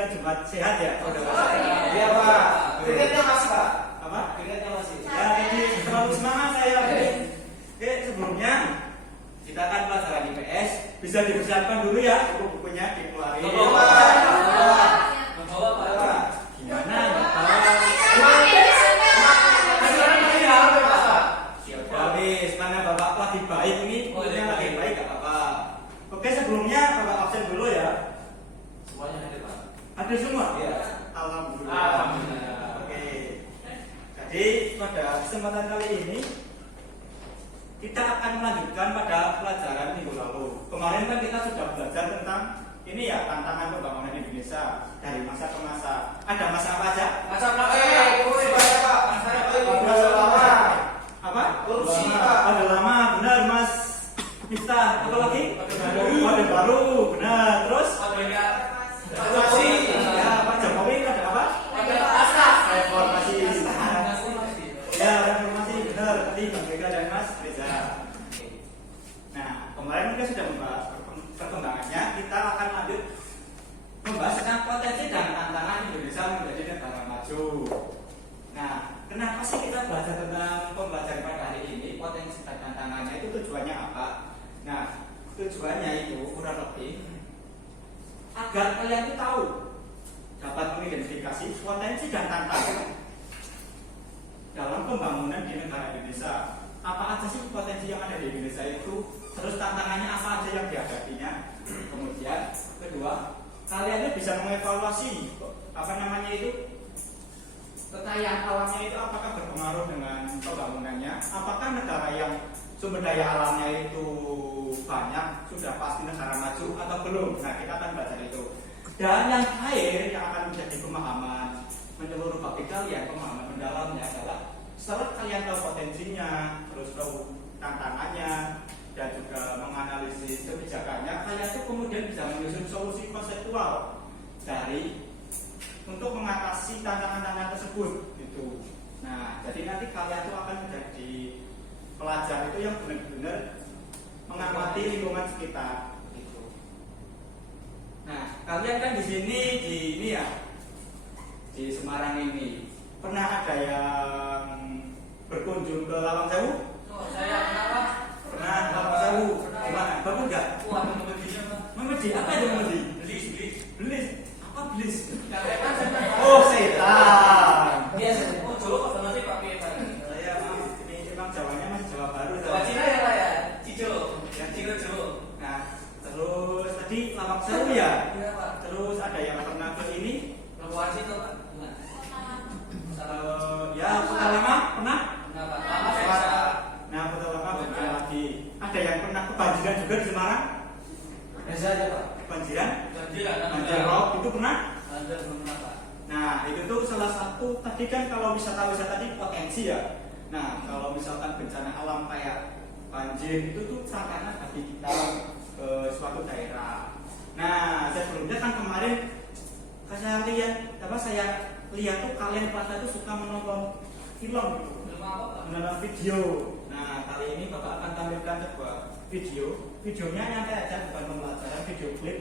kan Jumat sehat ya? Iya Pak. Keringatnya masih Pak. Apa? Keringatnya masih. Ya, jadi terlalu semangat saya. Oke, sebelumnya kita akan pelajaran IPS. Bisa dipersiapkan dulu ya buku-bukunya dikeluarin. Membawa Pak. Gimana? Habis karena bapak lagi baik ini, bukunya lagi baik gak apa-apa. Oke, sebelumnya bapak absen dulu ya. Semuanya hadir Pak. Hadir semua? Iya. Alhamdulillah. Alhamdulillah. Oke. Jadi pada kesempatan kali ini kita akan melanjutkan pada pelajaran minggu lalu. Kemarin kan kita sudah belajar tentang ini ya, tantangan pembangunan Indonesia dari masa ke masa. Ada masa apa aja? Masa Pak. Masa lama. Apa? Korupsi, Lama. Pak. Ada lama, benar Mas Miftah. Apa lagi? Ada baru, benar. Terus? Korupsi. Ya, Pak Jokowi ada apa? Reformasi. Ya, reformasi benar. Tadi Bang Vega dan Mas Reza. Nah, kemarin kita sudah membahas perkembangannya. Kita akan lanjut membahas tentang potensi dan tantangan Indonesia menjadi negara maju. Nah, kenapa sih kita belajar tentang pembelajaran pada hari ini? Potensi dan tantangannya itu tujuannya apa? Nah, tujuannya itu kurang lebih agar kalian itu tahu, dapat mengidentifikasi potensi dan tantangan dalam pembangunan di negara Indonesia. Apa aja sih potensi yang ada di Indonesia itu? Terus tantangannya apa aja yang dihadapinya? Kemudian kedua, kalian itu bisa mengevaluasi kekayaan alamnya itu apakah berpengaruh dengan pembangunannya? Apakah negara yang sumber daya alamnya itu banyak sudah pasti negara maju atau belum? Nah, kita akan belajar itu. Dan yang terakhir yang akan menjadi pemahaman menyeluruh bagi kalian, pemahaman mendalamnya adalah setelah kalian tahu potensinya, terus tahu tantangannya, dan juga menganalisis kebijakannya, kalian itu kemudian bisa menyusun solusi konseptual dari untuk mengatasi tantangan-tantangan tersebut gitu. Nah, jadi nanti kalian itu akan menjadi pelajar itu yang benar-benar mengamati lingkungan sekitar gitu. Nah, kalian kan di sini di Semarang ini pernah ada yang berkunjung ke Lawang Sewu? Saya kenapa? Pernah ke Lawang Sewu? Gimana? Bagus nggak? Wah, memedinya Pak. Memedi? Apa itu memedi? Belis? Apa belis? Oh, Oh, setan. biasa. Oh, Jawa kok nanti Pak Piye Pak? Saya ini emang Jawanya masih Jawa Baru. Jawa Cina ya Pak ya? Cijo. Yang Cijo Jawa. Nah, terus tadi Lawang Sewu ya. Iya Pak. Terus ada yang pernah ke ini? Luar situ Pak. Bukan. Ya, Kota Lama pernah? Kenapa? Lama saya bisa. Nah, Kota Lama pernah lagi. Ada yang pernah kebanjiran juga di Semarang? Biasa aja Pak. Kebanjiran? Banjir Banjir rob itu pernah? Banjir belum pernah Pak. Nah, itu tuh salah satu tadi kan kalau wisata-wisata tadi potensi ya. Nah, kalau misalkan bencana alam kayak banjir itu tuh tantangan bagi kita ke suatu daerah. Nah, sebelumnya kan kemarin saya lihat tuh kalian pada tuh suka menonton film gitu, Belum apa Pak? menonton video. Nah, kali ini Bapak akan tampilkan sebuah video. Videonya nyantai aja, bukan pembelajaran, video klip.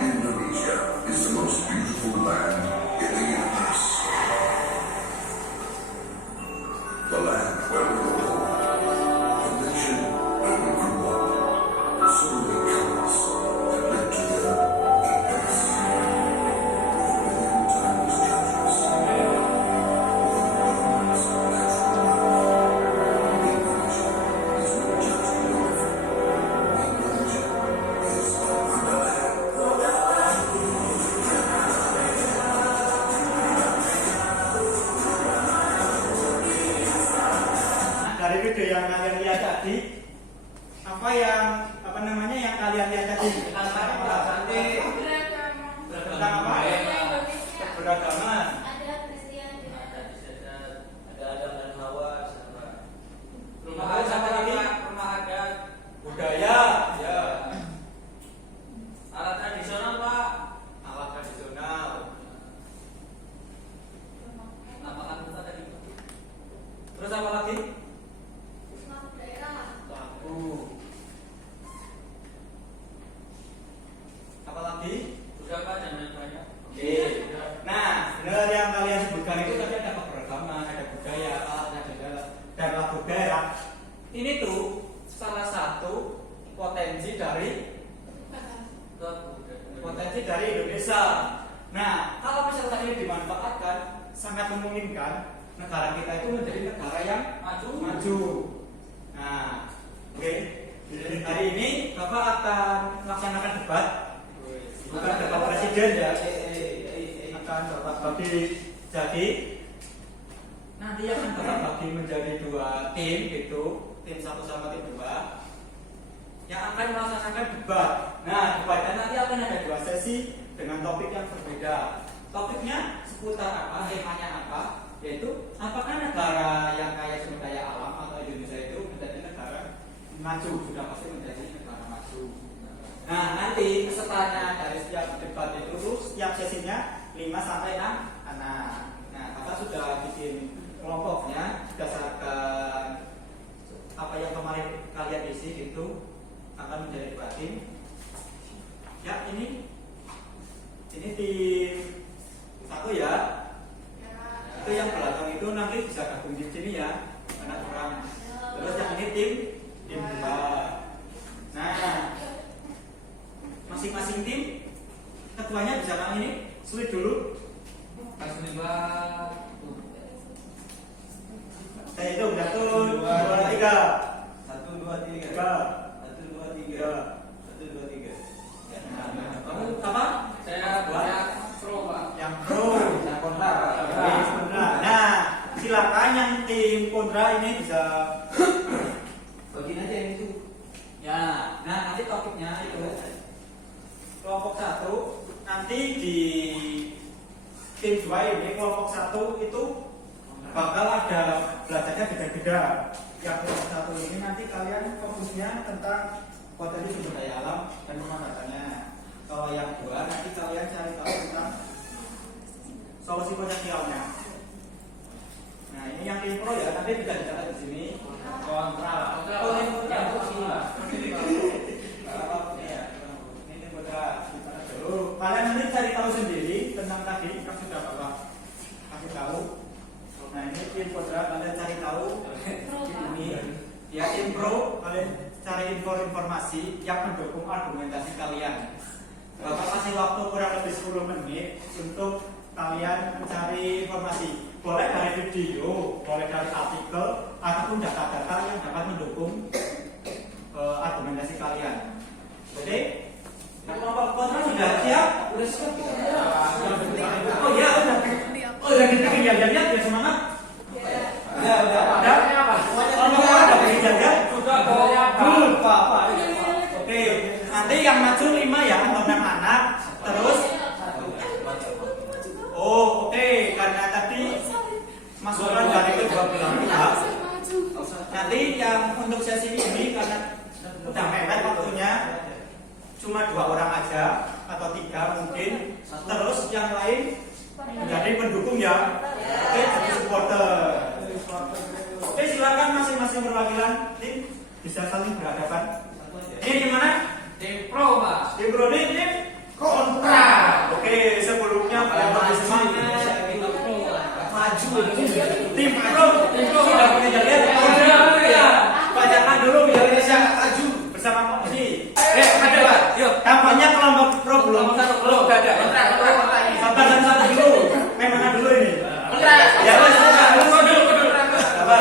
Indonesia is the most beautiful land in the universe. The land where we were born, the nation where we grew up. So many colors that live together in peace. A million times treasures. Abundance of natural wealth. Indonesia is not just north. Indonesia is the wonderland. Dari video yang kalian lihat tadi, yang kalian lihat tadi? Cantik. di? Sudah Pak, jangan banyak. Oke. Nah, benar yang kalian sebutkan itu tadi ada keberagaman, ada budaya, dan lagu daerah. Ini tuh salah satu potensi dari Indonesia. Nah, kalau misalkan ini dimanfaatkan, sangat memungkinkan negara kita itu menjadi negara yang maju. Nah, oke. Hari ini Bapak akan melaksanakan debat, bukan debat presiden ya, akan Bapak bagi. Jadi nanti akan Bapak bagi menjadi 2 tim gitu, tim 1 sama tim 2 yang akan melaksanakan debat. Nah, debatnya nanti akan ada 2 sesi dengan topik yang berbeda. Topiknya seputar apa, temanya apa, yaitu apakah negara yang kaya sumber daya alam atau Indonesia itu menjadi negara maju, sudah pasti menjadi negara maju. Nah, nanti pesertanya dari setiap debat itu setiap sesinya 5 sampai 6 anak. Nah, Bapak sudah bikin kelompoknya berdasarkan apa yang kemarin kalian isi gitu, akan menjadi 2 tim. Ya, ini tim 1 ya. Itu yang belakang itu nanti bisa gabung di sini ya, anak orang. Terus yang ini tim 2. Nah, masing-masing tim ketuanya bisa kali ini sulit dulu. Kasih libat. Saya hitung 1, 2, 3. 1, 2, 3. 1, 2, 3. 1, 2, 3. Kamu apa? Saya banyak pro Pak. Yang pro. Saya kontra Pak. Nah, silakan yang tim kontra ini bisa Bagiin aja yang itu. ya. Nah, nanti topiknya itu kelompok 1 nanti di tim 2 ini kelompok 1 itu bakal ada belajarnya beda-beda. Yang kelompok 1 ini nanti kalian fokusnya tentang potensi sumber daya alam dan pemanfaatannya. Kalau yang 2 nanti kalian cari tahu tentang solusi potensialnya. Nah, ini yang tim pro ya, nanti bisa dicatat di sini. Kontra. Oh, ini kontra. Yang itu sih Pak. Ini kontra. Kalian nanti cari tahu sendiri tentang tadi yang sudah Bapak kasih tahu. Nah, ini tim kontra, kalian cari tahu. Ini ya tim pro, kalian cari informasi yang mendukung argumentasi kalian. Bapak kasih waktu kurang lebih 10 menit untuk kalian mencari informasi. Boleh dari video, boleh dari artikel, ataupun data-data yang dapat mendukung argumentasi kalian. Jadi, kelompok kontra sudah siap? Sudah siap? Oh iya, udah. Oh, udah kita lihat ya, semangat. Ya, udah. Ada? Kelompok kontra udah dijaga? Sudah boleh Belum, Pak. Oke, nanti yang maju 5 ya, atau 6 anak. Terus oh, oke, karena tadi masukan dari kedua belah pihak. Nanti yang untuk sesi ini karena udah mepet waktunya, cuma 2 orang aja atau 3 mungkin. Terus yang lain menjadi pendukung ya. Oke, jadi supporter. Oke, silakan masing-masing perwakilan tim bisa saling berhadapan. Ini gimana? tim pro Pak. Tim pro, tim kontra. Oke, sebelumnya kalian lebih semangat. Maju. Tim pro sudah punya jalian. Ya. Bacakan dulu biar Indonesia maju bersama komisi. Ada Pak. Yuk. Kampanye kelompok pro belum. Belum ada. Kontra. Sabar dan sabar dulu. Mana dulu ini? Kontra. Ya, dulu. Sabar.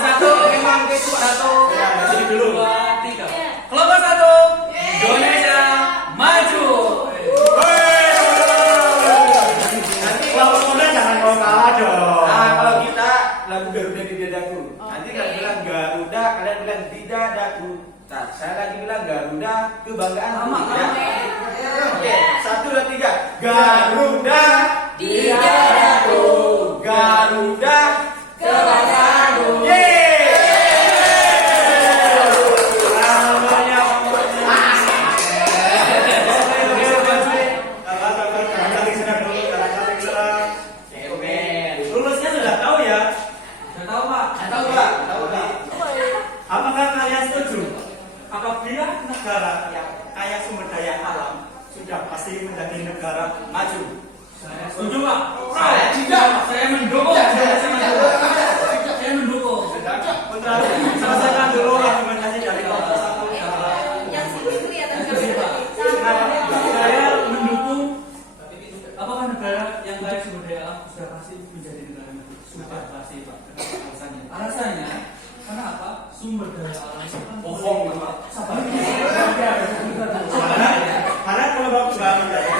Satu memang itu satu. Ya, sini dulu. 2, 3. Kelompok 1 Indonesia maju. Nanti kelompok kontra jangan mau kalah dong. Nah, kalau kita lagu Garuda di dadaku. Nanti kalian bilang Garuda, kalian bilang di dadaku. Nah, saya lagi bilang Garuda kebanggaan. Sama, ya. sama. Oke, 1, 2, 3. Garuda di dadaku. Garuda kebanggaanku. Lulusnya sudah tahu ya. Sudah tahu Pak? Tahu Pak? Tahu Pak? Apakah kalian setuju apabila negara yang kaya sumber daya alam sudah pasti menjadi negara maju. Saya setuju Pak. Saya tidak. Saya mendukung. Saya mendukung. Bentar, selesaikan dulu argumentasi dari kelompok satu. Yang sini kelihatan Saya mendukung. Apakah negara yang kaya sumber daya alam sudah pasti menjadi negara maju? Sudah pasti Pak. Kenapa alasannya? Alasannya karena apa? Sumber daya alam itu kan Bohong, Pak. Sabar. Karena kalau bapak nggak menjadi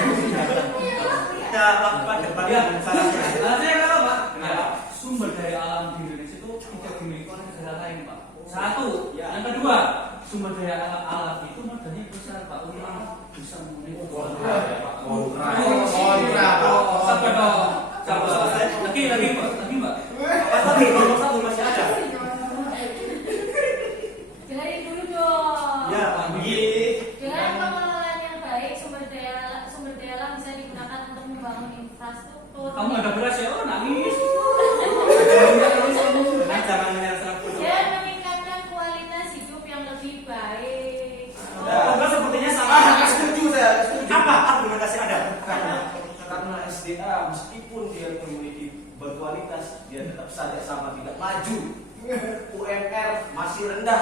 kita lakukan debat Ya, dengan salahnya. alasannya kenapa Pak? Kenapa? Ya, sumber daya alam di Indonesia itu tidak dimiliki oleh negara lain Pak. Satu, yang kedua, sumber daya alam itu modalnya besar Pak. Untuk bisa memenuhi kebutuhan. Sabar dong. Sabar. Lagi Pak. Satu masih ada. dengerin dulu dong. Ya, Dengan pengelolaan yang baik, sumber daya alam bisa digunakan untuk membangun infrastruktur. Kamu ada beras ya? Oh nangis. Jangan menyerah Dan meningkatkan kualitas hidup yang lebih baik. Enggak sepertinya sama. Setuju saya. Setuju. Apa argumentasi Anda? Karena SDA meskipun dia memiliki berkualitas, dia tetap saja sama tidak maju. UMR masih rendah.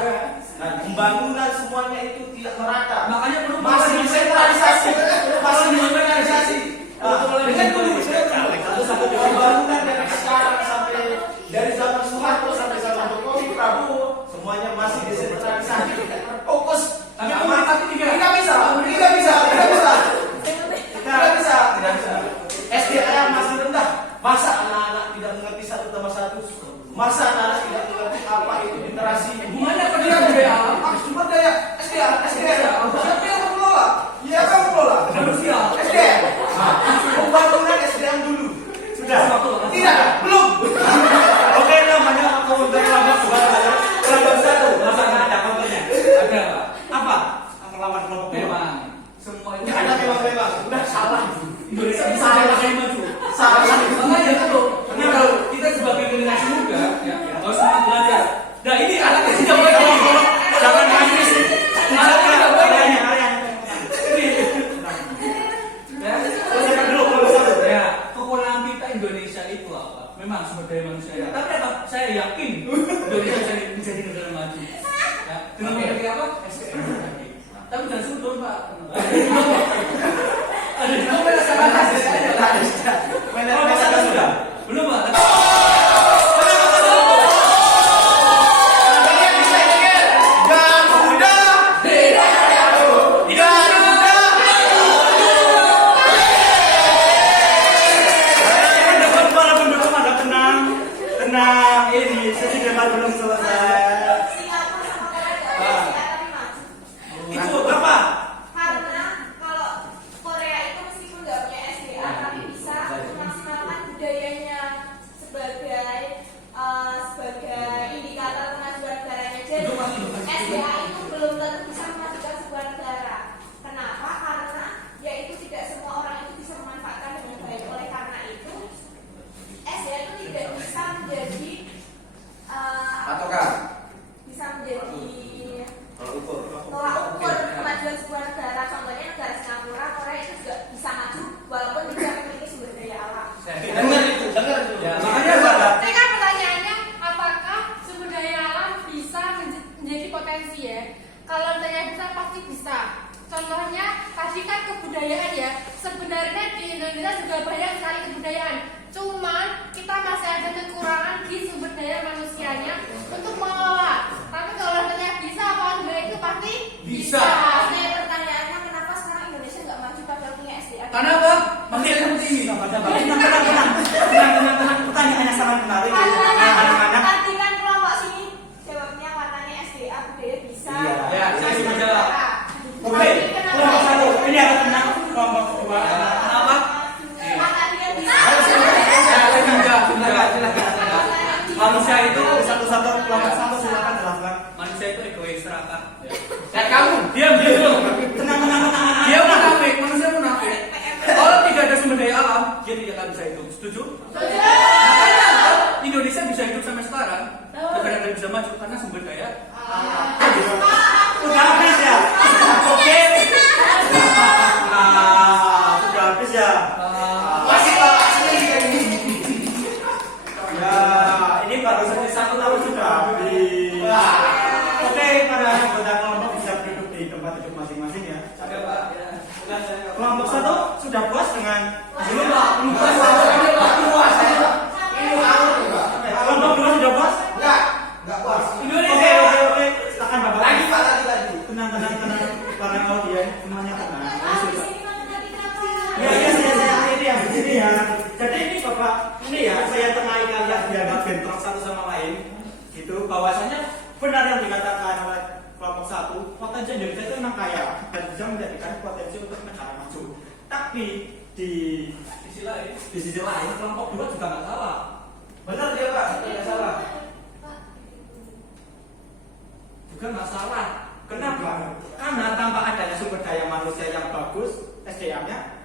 Nah, pembangunan semuanya itu tidak merata. Makanya perlu Masih desentralisasi. Masih desentralisasi. Dengan dulu pembangunan dari sekarang sampai dari zaman Soeharto sampai zaman Jokowi Prabowo semuanya masih desentralisasi, tidak terfokus. Tapi pemerintah itu Tidak bisa. SDA masih rendah. Masa anak-anak tidak mengerti satu tambah satu? Masa anak-anak tidak mengerti apa itu literasi? hubungannya apa dengan budaya alam? Sumber daya SDA. Siapa yang mengelola? Ya kamu mengelola. Manusia. SDM. Pembangunan SDM dulu. Sudah. Tidak, belum. Oke, namanya aku untuk kelompok dua. Kelompok satu, masa nggak ada kontennya? Ada Pak. Apa? Melawan kelompok dua. Memang semua itu Tidak ada memang. Udah salah. Indonesia bisa jadi maju. Salah. Makanya kalau kita sebagai generasi muda ya harus semangat belajar. Nah ini anaknya sudah mulai Jangan nangis. Anaknya sudah mulai. Ya, Selesaikan dulu kelompok satu. ya kekurangan kita Indonesia itu apa? Memang sumber daya manusia. Tapi apa? Saya yakin Indonesia bisa menjadi negara maju. Ya, dengan memiliki apa? SDM. Tapi jangan sudut Pak. Ada juga merasakan hasilnya. Kelompok satu sudah. Belum Pak. Para pendukung ada tenang. Ini sesi debat belum selesai. Singapura sama Korea itu SDA tapi maju. Itu berapa? Karena kalau Korea itu meskipun nggak punya SDA tapi bisa memaksimalkan budayanya sebagai indikator kemajuan negaranya. Jadi SDA itu belum tentu bisa memajukan sebuah negara. Kenapa? Karena yaitu tidak semua orang itu bisa memanfaatkan dengan baik. Oleh karena itu SDA itu tidak bisa menjadi Patokan. bisa menjadi Kalau ukur. tolak ukur kemajuan sebuah negara. Contohnya negara Singapura, Korea itu juga bisa maju walaupun tidak memiliki sumber daya alam. Dengar itu. Ya, makanya Pak. Tapi kan pertanyaannya, apakah sumber daya alam bisa menjadi potensi ya? Kalau ditanya bisa, pasti bisa. Contohnya, tadi kan kebudayaan ya. Sebenarnya di Indonesia juga banyak sekali kebudayaan. Cuman kita masih ada kekurangan di sumber daya manusianya untuk mengelola. Tapi kalau ditanya bisa apa enggak itu pasti Bisa. Nah, pertanyaannya kenapa sekarang Indonesia nggak maju padahal punya SDA? Karena apa? Masih ada tinggi. Tenang. Pertanyaannya sangat menarik. Anak-anak. Tadi kan kelompok sini jawabnya katanya SDA budaya bisa. Iya. Ya, saya sudah jawab. Oke, kelompok satu. Ini ada tenang. Kelompok dua. Kenapa? Tadi kan bisa. Manusia itu Satu-satu kelompok satu silakan jelaskan. manusia itu egois serakah. Dan kamu. Diam dulu. Tenang. Dia munafik, manusia munafik. Kalau tidak ada sumber daya alam, dia tidak akan bisa hidup. Setuju? Makanya Indonesia bisa hidup sampai sekarang. Negara bisa maju karena sumber daya. Udah habis ya. Oke. masing-masing ya. Ada Pak. Ya. Bukan saya. Kelompok 1 sudah puas dengan Ini Pak, puas ini Pak, puas ini Pak. Ini harus Pak. kelompok 2 sudah puas? Enggak puas. Oke. Silakan Bapak. Lagi Pak, lagi. Tenang. Para audien semuanya tenang. Ah, di sini matematika, Pak. Ya, saya ini ya, begini ya. Jadi ini Bapak, ini ya saya tengahi kalian biar nggak bentrok satu sama lain. Gitu, bahwasanya benar yang dikatakan oleh kelompok 1, potensi Indonesia itu memang kaya dan bisa menjadikan potensi untuk negara maju. Tapi di sisi lain kelompok 2 juga nggak salah. Benar dia Pak, tidak salah. Juga nggak salah. Kenapa? Karena tanpa adanya sumber daya manusia yang bagus, SDA-nya,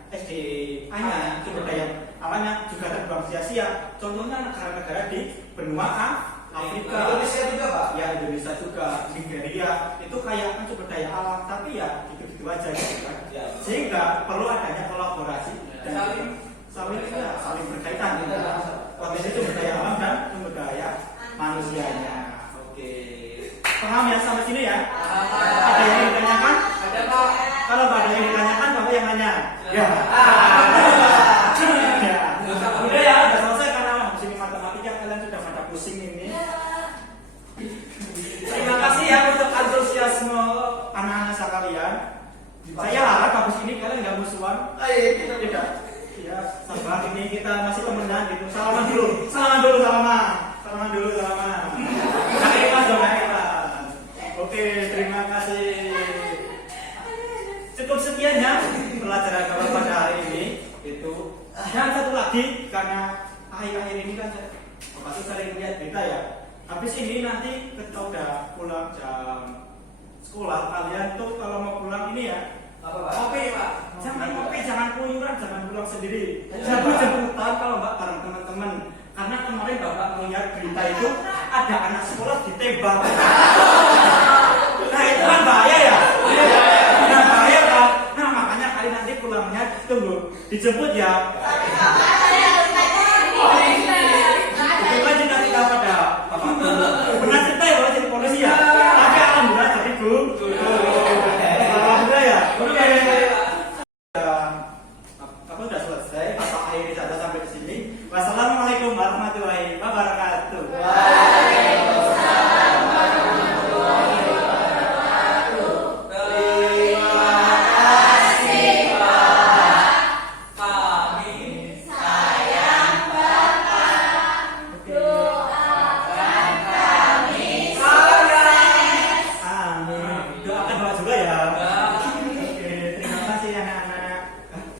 sumber daya alamnya juga terbuang sia-sia. Contohnya negara-negara di benua Afrika, Indonesia juga Pak. ya Indonesia juga, Nigeria itu kaya kan sumber daya alam, tapi ya gitu-gitu aja gitu kan. Ya. Sehingga perlu adanya kolaborasi dan saling berkaitan gitu. Potensi sumber daya alam dan sumber daya manusianya. Oke. Paham ya sampai sini ya? Ada yang ditanyakan? Ada Pak. Kalau nggak ada yang ditanyakan, Bapak yang nanya. Ya. Udah ya, udah selesai karena di sini matematika kalian sudah pada pusing ini. Terima kasih ya untuk antusiasme anak-anak sekalian. Saya harap habis ini kalian nggak musuhan. Ayo kita Tidak. Ya, sabar ini kita masih temenan gitu. Salaman dulu. Salaman dulu. Jangan ikhlas dong, jangan ikhlas. Oke, terima kasih. Cukup sekian ya pelajaran kalau pada hari ini itu. Dan satu lagi karena akhir-akhir ini kan Bapak tuh sering lihat berita ya. Habis ini nanti ketika udah pulang jam sekolah kalian tuh kalau mau pulang ini ya apa Pak? kopi Pak. Jangan kopi, jangan keluyuran, jangan pulang sendiri. Jemput-jemputan kalau Mbak bareng teman-teman. Karena kemarin Bapak melihat berita itu ada anak sekolah ditembak. Nah itu kan bahaya ya. Nah bahaya kan. Nah makanya kali nanti pulangnya tunggu dijemput ya.